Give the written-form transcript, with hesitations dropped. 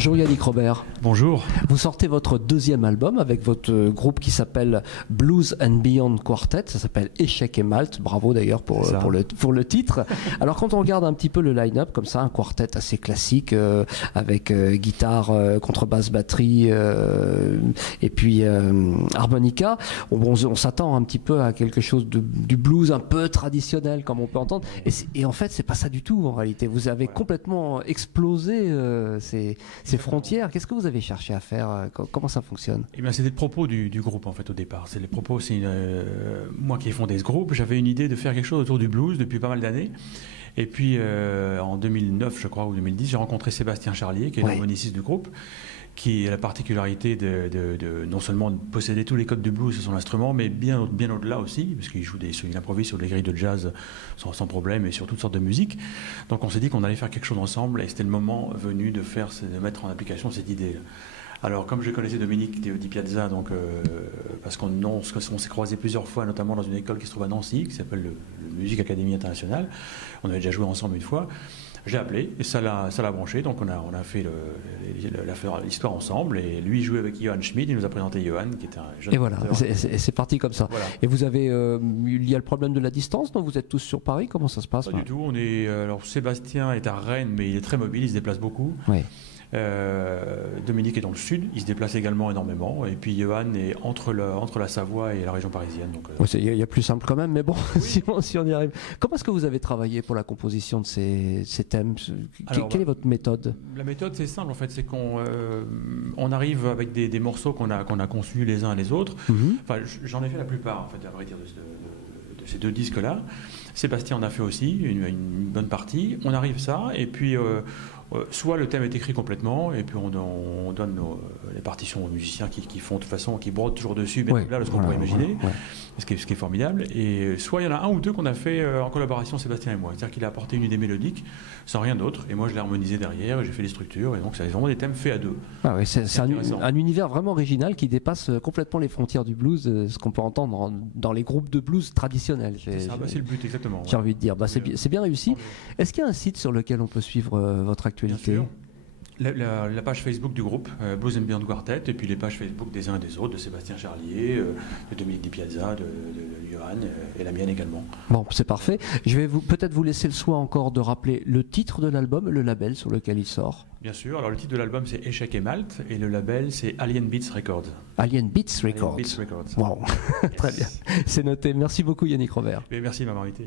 Bonjour Yannick Robert. Bonjour. Vous sortez votre deuxième album avec votre groupe qui s'appelle Blues and Beyond Quartet. Ça s'appelle Échec et Malte. Bravo d'ailleurs pour le titre. Alors quand on regarde un petit peu le line-up comme ça, un quartet assez classique avec guitare, contrebasse, batterie et puis harmonica, on s'attend un petit peu à quelque chose du blues un peu traditionnel comme on peut entendre. Et en fait c'est pas ça du tout en réalité. Vous avez complètement explosé ces frontières. Qu'est-ce que vous avez cherché à faire? Comment ça fonctionne? Eh bien, c'était le propos du groupe en fait au départ. C'est les propos. Moi qui ai fondé ce groupe, j'avais une idée de faire quelque chose autour du blues depuis pas mal d'années. Et puis en 2009, je crois, ou 2010, j'ai rencontré Sébastien Charlier, qui est l'harmoniciste du groupe, qui a la particularité de non seulement de posséder tous les codes du blues sur son instrument, mais bien au-delà aussi, parce qu'il il improvise sur des grilles de jazz sans problème et sur toutes sortes de musique. Donc on s'est dit qu'on allait faire quelque chose ensemble, et c'était le moment venu de mettre en application cette idée. Alors, comme je connaissais Dominique Di Piazza, donc, parce qu'on s'est croisés plusieurs fois, notamment dans une école qui se trouve à Nancy, qui s'appelle le Music Academy International, on avait déjà joué ensemble une fois. J'ai appelé et ça l'a branché, donc on a fait l'histoire ensemble, et lui jouait avec Johan Schmid, il nous a présenté Johan qui était un jeune. Et voilà, c'est parti comme ça. Voilà. Et vous avez, il y a le problème de la distance, donc vous êtes tous sur Paris, comment ça se passe? Pas du tout, alors Sébastien est à Rennes, mais il est très mobile, il se déplace beaucoup. Oui. Dominique est dans le sud, il se déplace également énormément, et puis Johan est entre la Savoie et la région parisienne. Donc, il y a plus simple quand même, mais bon, oui. si on y arrive. Comment est-ce que vous avez travaillé pour la composition de ces thèmes? Quelle est votre méthode? La méthode, c'est simple en fait, c'est qu'on arrive avec des morceaux qu'on a conçus les uns les autres. Enfin, j'en ai fait la plupart en fait, à vrai dire, de ces deux disques-là. Sébastien en a fait aussi une bonne partie. On arrive ça, et puis soit le thème est écrit complètement, et puis on donne les partitions aux musiciens qui font de toute façon, qui brodent toujours dessus, bien au-delà de ce qu'on pourrait imaginer, ce qui est formidable. Et soit il y en a un ou deux qu'on a fait en collaboration, Sébastien et moi. C'est-à-dire qu'il a apporté une idée mélodique sans rien d'autre, et moi je l'ai harmonisé derrière, et j'ai fait les structures, et donc c'est vraiment des thèmes faits à deux. Ah oui, c'est un univers vraiment original qui dépasse complètement les frontières du blues, ce qu'on peut entendre dans les groupes de blues traditionnels. C'est le but, exactement. J'ai envie de dire, c'est bien réussi. Est-ce qu'il y a un site sur lequel on peut suivre votre actualité? Bien sûr. La page Facebook du groupe, Blues and Beyond Quartet, et puis les pages Facebook des uns et des autres, de Sébastien Charlier, de Dominique Di Piazza, de Johan, et la mienne également. Bon, c'est parfait. Je vais peut-être vous laisser le soin encore de rappeler le titre de l'album et le label sur lequel il sort. Bien sûr. Alors le titre de l'album c'est Échec et Malte, et le label c'est Alien Beats Records. Alien Beats Records. Alien Beats Records. Wow. Très bien. C'est noté. Merci beaucoup Yannick Robert. Et merci de m'avoir invité.